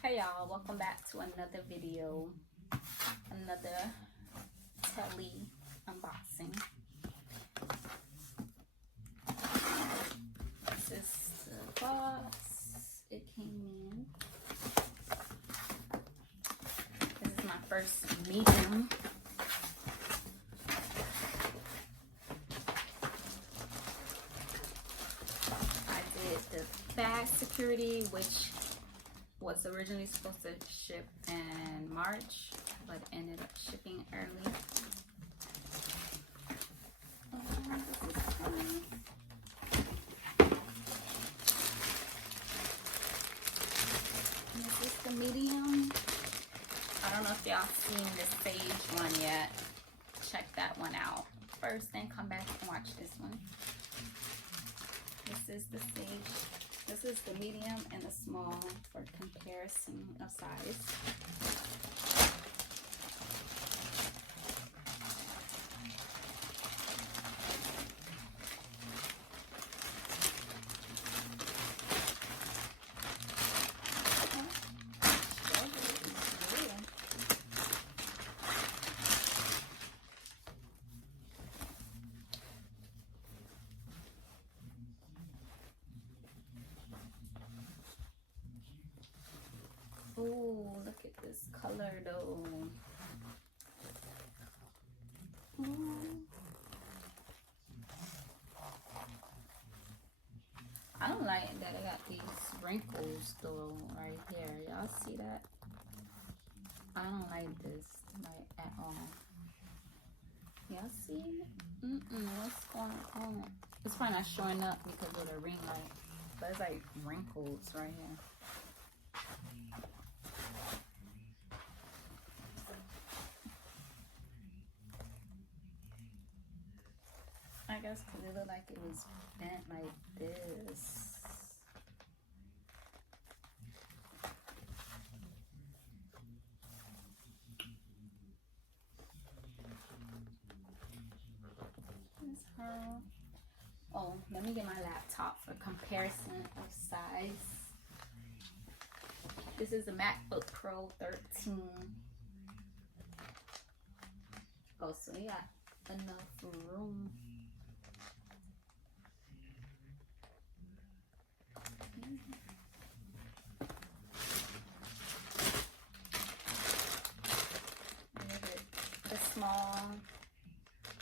Hey y'all, welcome back to another video, another telly unboxing. This is the box it came in. This is my first medium. I did the bag security, which was originally supposed to ship in March, but ended up shipping early. This is the medium. I don't know if y'all seen the sage one yet. Check that one out first, then come back and watch this one. This is the sage. This is the medium and the small for comparison of size. Oh, look at this color though. I don't like that I got these wrinkles though right here. Y'all see that? I don't like this like at all. Y'all see? What's going on? It's probably not showing up because of the ring light, but it's like wrinkles right here. I guess because it looked like it was bent like this. This her. Oh, let me get my laptop for comparison of size. This is a MacBook Pro 13. Oh, so you got enough room. The small.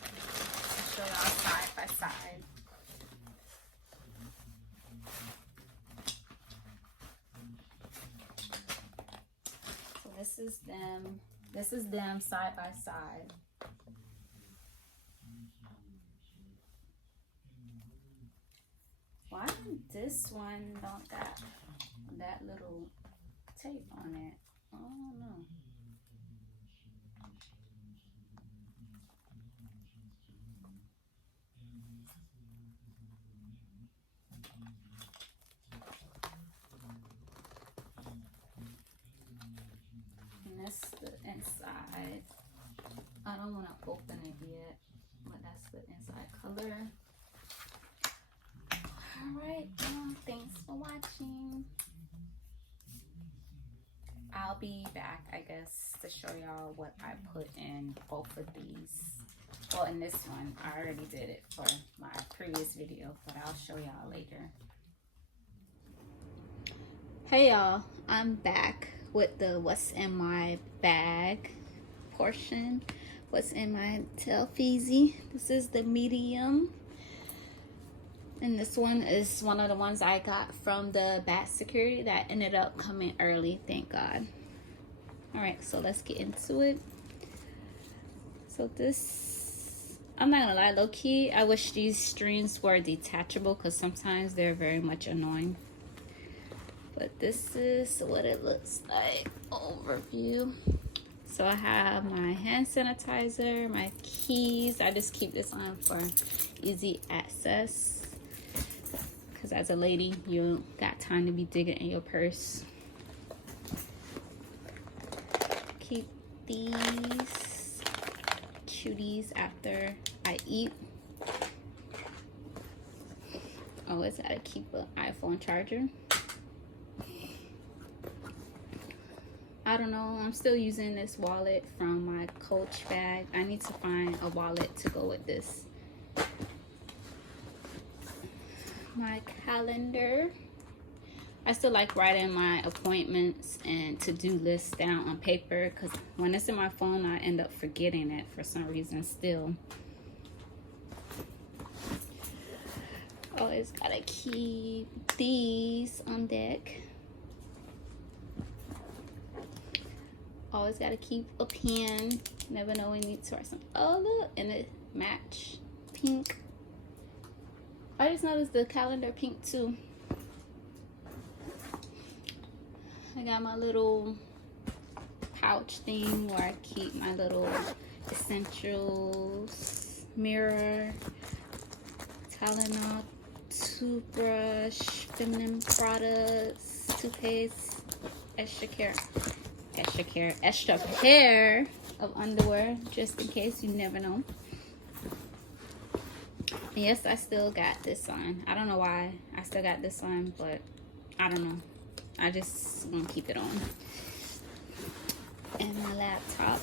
I'll show y'all side by side. So this is them. This is them side by side. Why this one don't got that little tape on it? I don't know. And that's the inside. I don't want to open it yet, but that's the inside color. Alright, thanks for watching. I'll be back, I guess, to show y'all what I put in both of these. Well, in this one, I already did it for my previous video, but I'll show y'all later. Hey y'all, I'm back with the what's in my bag portion. What's in my Telfar. This is the medium. And this one is one of the ones I got from the bag security that ended up coming early, thank God. All right, so let's get into it. So this, I'm not gonna lie, low key, I wish these strings were detachable because sometimes they're very much annoying. But this is what it looks like, overview. So I have my hand sanitizer, my keys. I just keep this on for easy access. Because as a lady, you got time to be digging in your purse. Keep these cuties after I eat. Always gotta keep an iPhone charger. I don't know. I'm still using this wallet from my Coach bag. I need to find a wallet to go with this. My calendar. I still like writing my appointments and to-do lists down on paper, because when it's in my phone, I end up forgetting it for some reason still. Always gotta keep these on deck. Always gotta keep a pen. Never know when you need to write something. Oh look, and it match pink. I just noticed the calendar pink too. I got my little pouch thing where I keep my little essentials, mirror, Tylenol, toothbrush, feminine products, toothpaste, extra pair of underwear, just in case, you never know. And yes, I still got this on. I don't know why I still got this on, but I don't know. I just gonna keep it on. And my laptop.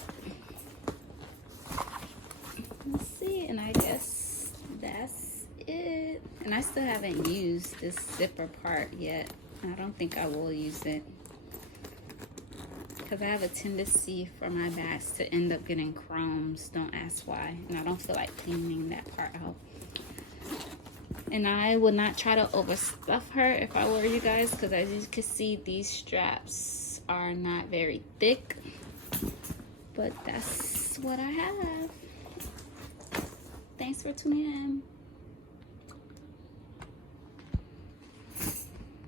Let's see, and I guess that's it. And I still haven't used this zipper part yet. I don't think I will use it, because I have a tendency for my bags to end up getting crumbs. Don't ask why. And I don't feel like cleaning that part out. And I would not try to overstuff her if I were you guys, because as you can see, these straps are not very thick. But that's what I have. Thanks for tuning in.